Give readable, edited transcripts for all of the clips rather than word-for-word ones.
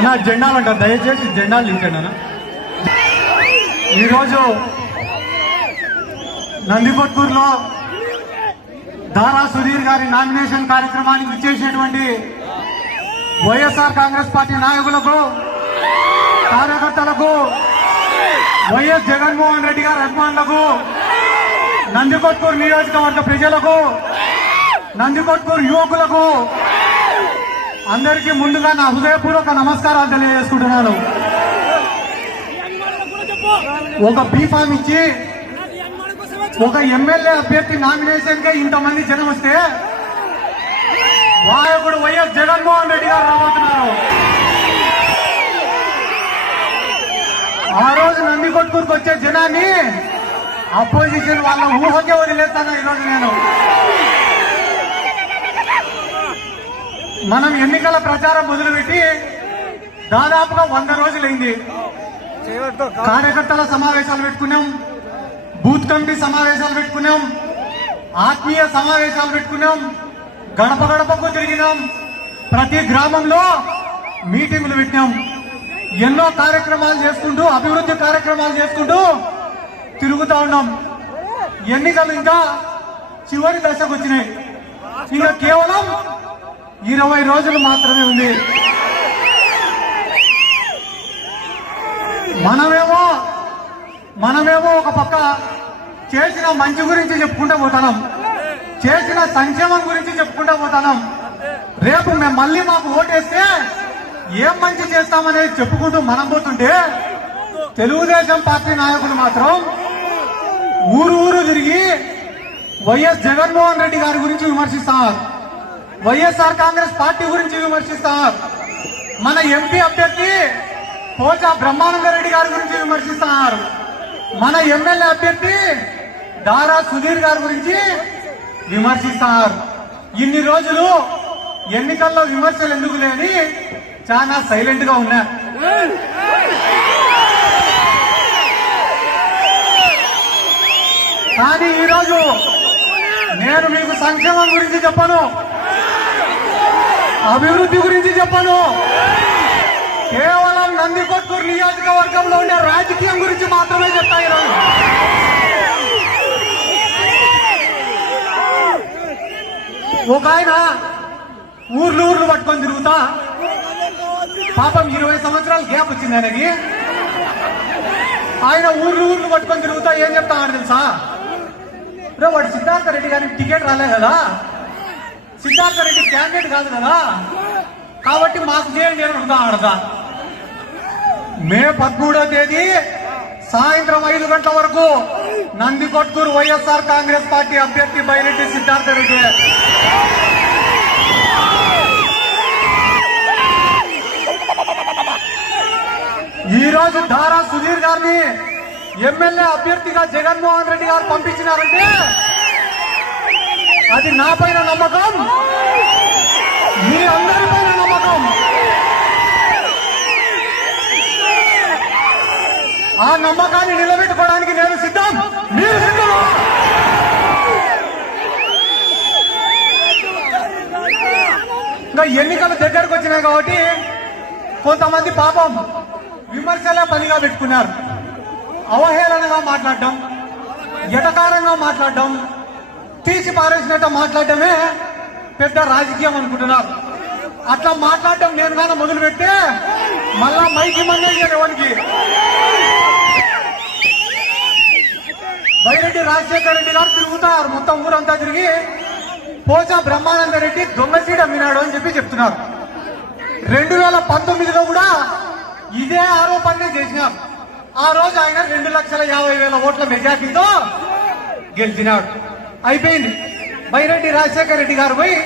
అన్న జెండాలు అంటారు, దయచేసి జెండాలు తీసుకోండి అన్న. ఈరోజు నందికొట్కూరులో దారా సుధీర్ గారి నామినేషన్ కార్యక్రమానికి ఇచ్చేసినటువంటి వైఎస్ఆర్ కాంగ్రెస్ పార్టీ నాయకులకు, కార్యకర్తలకు, వైఎస్ జగన్మోహన్ రెడ్డి గారి అభిమానులకు, నందికొట్కూరు నియోజకవర్గ ప్రజలకు, నందికొట్కూరు యువకులకు అందరికీ ముందుగా నా హృదయపూర్వక నమస్కారాలు తెలియజేసుకుంటున్నాను. ఒక బీఫామ్ ఇచ్చి ఒక ఎమ్మెల్యే అభ్యర్థి నామినేషన్ గా ఇంతమంది జనం వస్తే నాయకుడు వైఎస్ జగన్మోహన్ రెడ్డి గారు రాబోతున్నారు. ఆ రోజు నందికొట్కూరుకు వచ్చే జనాన్ని అపోజిషన్ వాళ్ళ ఊహకే వదిలేస్తాను. ఈరోజు నేను మనం ఎన్నికల ప్రచారం మొదలుపెట్టి దాదాపుగా 100 రోజులైంది. కార్యకర్తల సమావేశాలు పెట్టుకున్నాం, బూత్ కమిటీ సమావేశాలు పెట్టుకున్నాం, ఆత్మీయ సమావేశాలు పెట్టుకున్నాం, గడప గడపకు తిరిగినాం, ప్రతి గ్రామంలో మీటింగులు పెట్టినాం, ఎన్నో కార్యక్రమాలు చేసుకుంటూ, అభివృద్ధి కార్యక్రమాలు చేసుకుంటూ తిరుగుతూ ఉన్నాం. ఎన్నికలు ఇంకా చివరి దశకు వచ్చినాయి. ఇంకా కేవలం 20 రోజులు మాత్రమే ఉంది. మనమేమో ఒక పక్క చేసిన మంచి గురించి చెప్పుకుంటూ పోతాం, చేసిన సంక్షేమం గురించి చెప్పుకుంటూ పోతాం. రేపు మేము మళ్ళీ మాకు ఓటేస్తే ఏం మంచి చేస్తామనేది చెప్పుకుంటూ మనం పోతుంటే, తెలుగుదేశం పార్టీ నాయకులు మాత్రం ఊరు ఊరు తిరిగి వైఎస్ జగన్మోహన్ రెడ్డి గారి గురించి విమర్శిస్తారు, వైఎస్ఆర్ కాంగ్రెస్ పార్టీ గురించి విమర్శిస్తారు, మన ఎంపీ అభ్యర్థి పోచా బ్రహ్మానందరెడ్డి గారి గురించి విమర్శిస్తున్నారు, మన ఎమ్మెల్యే అభ్యర్థి దారా సుధీర్ గారి గురించి విమర్శిస్తున్నారు. ఇన్ని రోజులు ఎన్నికల్లో విమర్శలు ఎందుకు లేని చాలా సైలెంట్ గా ఉన్నారు. కానీ ఈరోజు నేను మీకు సంక్షేమం గురించి చెప్పను, అభివృద్ధి గురించి చెప్పను, కేవలం నందికొట్కూరు నియోజకవర్గంలో ఉండే రాజకీయం గురించి మాత్రమే చెప్తా. ఈరోజు ఒక ఆయన ఊర్లు పట్టుకొని తిరుగుతా, పాపం 20 సంవత్సరాలు గ్యాప్ వచ్చింది ఆయనకి. ఆయన ఊర్లు పట్టుకొని తిరుగుతా ఏం చెప్తాడు తెలుసా? రే వాడు సిద్ధార్థ రెడ్డి గారికి టికెట్ రాలే కదా, సిద్ధార్థ రెడ్డి క్యాండిడేట్ కాదు కదా, కాబట్టి మాకు చేయండి అని అడగా. మే 13వ తేదీ సాయంత్రం 5 గంటల వరకు నందికొట్కూరు వైఎస్ఆర్ కాంగ్రెస్ పార్టీ అభ్యర్థి బైరెడ్డి సిద్ధార్థ రెడ్డి. ఈ రోజు దారా సుధీర్ గారిని ఎమ్మెల్యే అభ్యర్థిగా జగన్మోహన్ రెడ్డి గారు పంపించినారంటే అది నా పైన నమ్మకం, మీ అందరి పైన నమ్మకం. ఆ నమ్మకాన్ని నిలబెట్టుకోవడానికి నేను సిద్ధం, మీరు సిద్ధం. ఇంకా ఎన్నికలు దగ్గరకు వచ్చినాయి కాబట్టి కొంతమంది పాపం విమర్శలే పనిగా పెట్టుకున్నారు. అవహేళనగా మాట్లాడడం, ఎటకారంగా మాట్లాడడం, తీసి పారేసినట్టు మాట్లాడటమే పెద్ద రాజకీయం అనుకుంటున్నారు. అట్లా మాట్లాడటం నేను కానీ మొదలు పెడితే మళ్ళా మైకి మందేవానికి బైరెడ్డి రాజశేఖర రెడ్డి గారు తిరుగుతున్నారు, మొత్తం ఊరంతా తిరిగి పోచా బ్రహ్మానంద రెడ్డి దొంగ సీట్ అమ్మినాడు అని చెప్పి చెప్తున్నారు. 2019లో కూడా ఇదే ఆరోపణనే చేసినారు. ఆ రోజు ఆయన 2,50,000 ఓట్ల మెజార్టీతో గెలిచినాడు. అయిపోయింది. బైరెడ్డి రాజశేఖర రెడ్డి గారు పోయి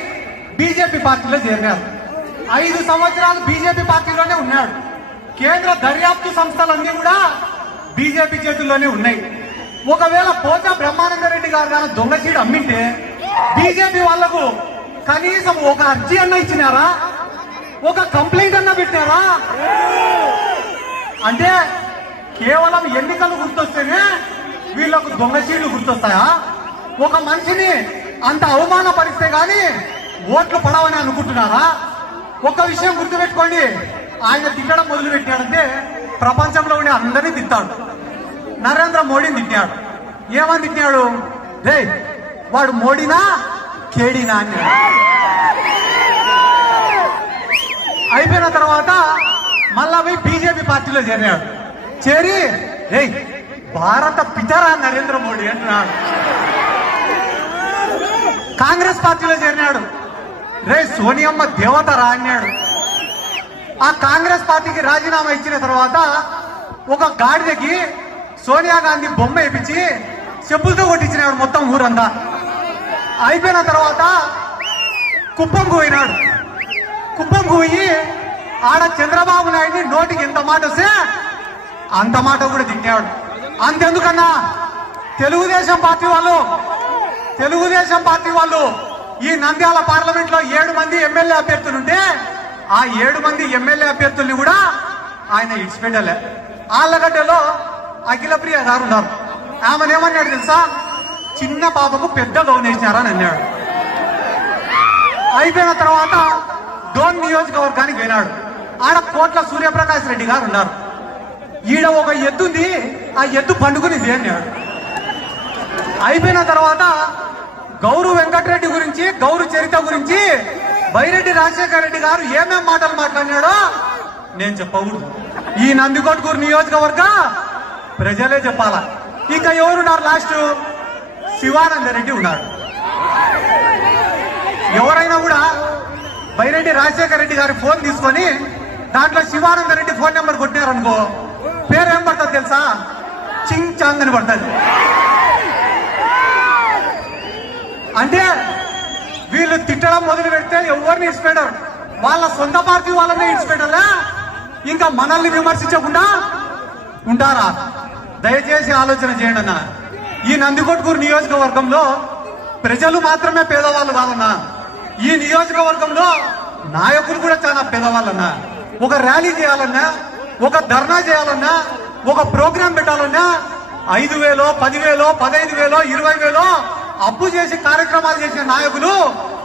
బీజేపీ పార్టీలో చేరినారు. 5 సంవత్సరాలు బీజేపీ పార్టీలోనే ఉన్నాడు. కేంద్ర దర్యాప్తు సంస్థలన్నీ కూడా బీజేపీ చేతుల్లోనే ఉన్నాయి. ఒకవేళ పోచా బ్రహ్మానంద రెడ్డి గారు కానీ దొంగ సీట్ అమ్మింటే బీజేపీ వాళ్లకు కనీసం ఒక అర్జీ అన్న ఇచ్చినారా, ఒక కంప్లైంట్ అన్న పెట్టారా? అంటే కేవలం ఎన్నికలు గుర్తొస్తేనే వీళ్లకు దొంగ సీట్లు గుర్తొస్తాయా? ఒక మనిషిని అంత అవమానపరిస్తే గాని ఓట్లు పడవని అనుకుంటున్నారా? ఒక విషయం గుర్తుపెట్టుకోండి, ఆయన తిట్టడం మొదలు పెట్టాడంటే ప్రపంచంలో ఉండే అందరినీ తిట్టాడు. నరేంద్ర మోడీని తిట్టాడు. ఏమని తిట్టాడు? రే వాడు మోడీనా కేడీనా అని. అయిపోయిన తర్వాత మళ్ళా పోయి బీజేపీ పార్టీలో చేరాడు. చేరి రే భారత పితరా నరేంద్ర మోడీ అంటున్నాడు. కాంగ్రెస్ పార్టీలో చేరినాడు. రే సోనియమ్మ దేవతరా అన్నాడు. ఆ కాంగ్రెస్ పార్టీకి రాజీనామా ఇచ్చిన తర్వాత ఒక గాడిదకి సోనియా గాంధీ బొమ్మ వేపించి చెప్పులతో కొట్టించినాడు మొత్తం ఊరంతా. అయిపోయిన తర్వాత కుప్పం పోయినాడు. కుప్పం పోయి ఆడ చంద్రబాబు నాయుడిని నోటికి ఎంత మాట వస్తే అంత మాట కూడా తిట్టాడు. అంతెందుకన్నా తెలుగుదేశం పార్టీ వాళ్ళు ఈ నంద్యాల పార్లమెంట్ లో 7 మంది ఎమ్మెల్యే అభ్యర్థులుంటే ఆ 7 మంది ఎమ్మెల్యే అభ్యర్థుల్ని కూడా ఆయన ఇడిచిపెట్టలే. ఆళ్లగడ్డలో అఖిలప్రియ గారు ఉన్నారు. ఆమెనేమన్నాడు తెలుసా? చిన్న పాపకు పెద్ద లోన్ వేసినారని అన్నాడు. అయిపోయిన తర్వాత డోన్ నియోజకవర్గానికి వెళ్ళాడు. ఆడ కోట్ల సూర్యప్రకాష్ రెడ్డి గారు ఉన్నారు. ఈడ ఒక ఎద్దుంది, ఆ ఎద్దు పండుకునిది అన్నాడు. అయిపోయిన తర్వాత గౌరు వెంకటరెడ్డి గురించి, గౌరు చరిత గురించి బైరెడ్డి రాజశేఖర రెడ్డి గారు ఏమేం మాటలు మాట్లాడినాడో నేను చెప్పకూడదు. ఈ నందికొట్కూరు నియోజకవర్గ ప్రజలే చెప్పాలా. ఇంకా ఎవరున్నారు? లాస్ట్ శివానంద రెడ్డి ఉన్నాడు. ఎవరైనా కూడా బైరెడ్డి రాజశేఖర రెడ్డి గారి ఫోన్ తీసుకొని దాంట్లో శివానంద రెడ్డి ఫోన్ నెంబర్ కొట్టినారనుకో, పేరు ఏం పడుతుంది తెలుసా? చింగ్ చాంగ్ అని పడుతుంది. అంటే వీళ్ళు తిట్టడం మొదలు పెడితే ఎవరిని ఇడిచిపెట్టారు. వాళ్ళ సొంత పార్టీ వాళ్ళని ఇడిచిపెట్టాలా? ఇంకా మనల్ని విమర్శించకుండా ఉంటారా? దయచేసి ఆలోచన చేయండి అన్న. ఈ నందికొట్కూరు నియోజకవర్గంలో ప్రజలు మాత్రమే పేదవాళ్ళు కాదన్నా. ఈ నియోజకవర్గంలో నాయకులు కూడా చాలా పేదవాళ్ళన్నా. ఒక ర్యాలీ చేయాలన్నా, ఒక ధర్నా చేయాలన్నా, ఒక ప్రోగ్రాం పెట్టాలన్నా 5,000, 10,000, 15,000, 20,000 అప్పు చేసి కార్యక్రమాలు చేసే నాయకులు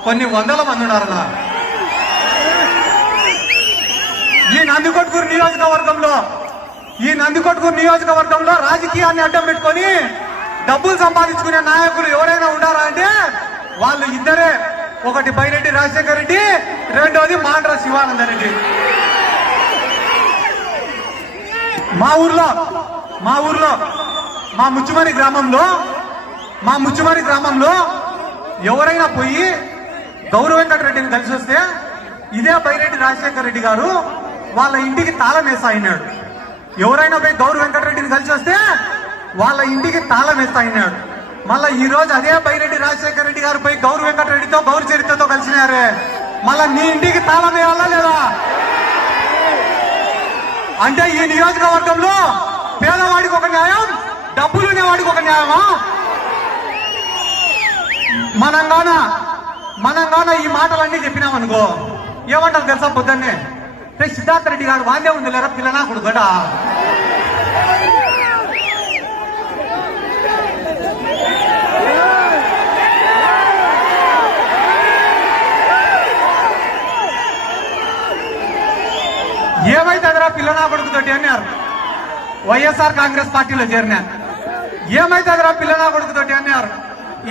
కొన్ని వందల మంది ఉన్నారన్నా. ఈ నందికొట్కూరు నియోజకవర్గంలో రాజకీయాన్ని అడ్డం పెట్టుకొని డబ్బులు సంపాదించుకునే నాయకులు ఎవరైనా ఉన్నారా అంటే వాళ్ళు ఇద్దరే. ఒకటి బైరెడ్డి రాజశేఖర రెడ్డి, రెండోది మాండ్ర శివానంద రెడ్డి. మా ఊర్లో మా ముచ్చుమరి గ్రామంలో ఎవరైనా పోయి గౌరవ వెంకటరెడ్డిని కలిసి వస్తే ఇదే బైరెడ్డి రాజశేఖర రెడ్డి గారు వాళ్ళ ఇంటికి తాళం వేసాయినాడు. ఎవరైనా పోయి గౌరవ వెంకటరెడ్డిని కలిసి వస్తే వాళ్ళ ఇంటికి తాళం వేస్తాయినాడు. మళ్ళా ఈ రోజు అదే బైరెడ్డి రాజశేఖర రెడ్డి గారు పోయి గౌరవ వెంకటరెడ్డితో, గౌరు చరిత్రతో కలిసినారే. మళ్ళా నీ ఇంటికి తాళం వేయాలా లేదా? అంటే ఈ నియోజకవర్గంలో పేదవాడికి ఒక న్యాయం, డబ్బులునేవాడికి ఒక న్యాయమా? మనంగాన ఈ మాటలన్నీ చెప్పినామనుకో ఏమంటారు తెలుసా? పొద్దున్నే సిద్ధార్థ రెడ్డి గారు వాందే ఉంది లేరా పిల్లనా కొడుకడా. ఏమైతుందిరా పిల్లనా కొడుకుతోటి అన్నారు. వైఎస్ఆర్ కాంగ్రెస్ పార్టీలో చేరినారు. ఏమైతుందిరా పిల్లనా కొడుకుతోటి అన్నారు.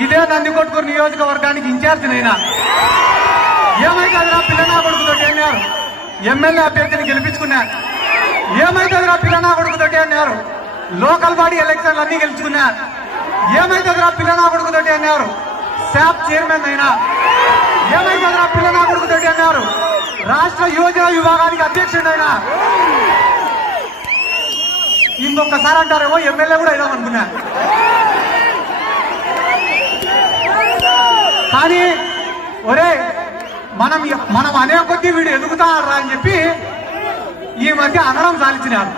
ఇదే నందికొట్కూరు నియోజకవర్గానికి ఇన్ఛార్జినైనా. ఏమైతుందిరా పిల్లనా కొడుకుతోటి అన్నారు. ఎమ్మెల్యే అభ్యర్థిని గెలిపించుకున్నారు. ఏమైతుందిరా పిల్లనా కొడుకుతోటి అన్నారు. లోకల్ బాడీ ఎలక్షన్లు అన్ని గెలుచుకున్నారు. ఏమైతుందిరా పిల్లనా కొడుకుతోటి అన్నారు. శాప్ చైర్మన్ అయినా. ఏమైతుందిరా పిల్లనా కొడుకుతోటి అన్నారు. రాష్ట్ర యువజన విభాగానికి అధ్యక్షుడైనా. ఇంకొకసారి అంటారేమో ఎమ్మెల్యే కూడా అయినా అనుకున్నా. కానీ ఒరే మనం అనే కొద్దీ వీడు ఎదుగుతారా అని చెప్పి ఈ మధ్య అనడం సాధించినారు.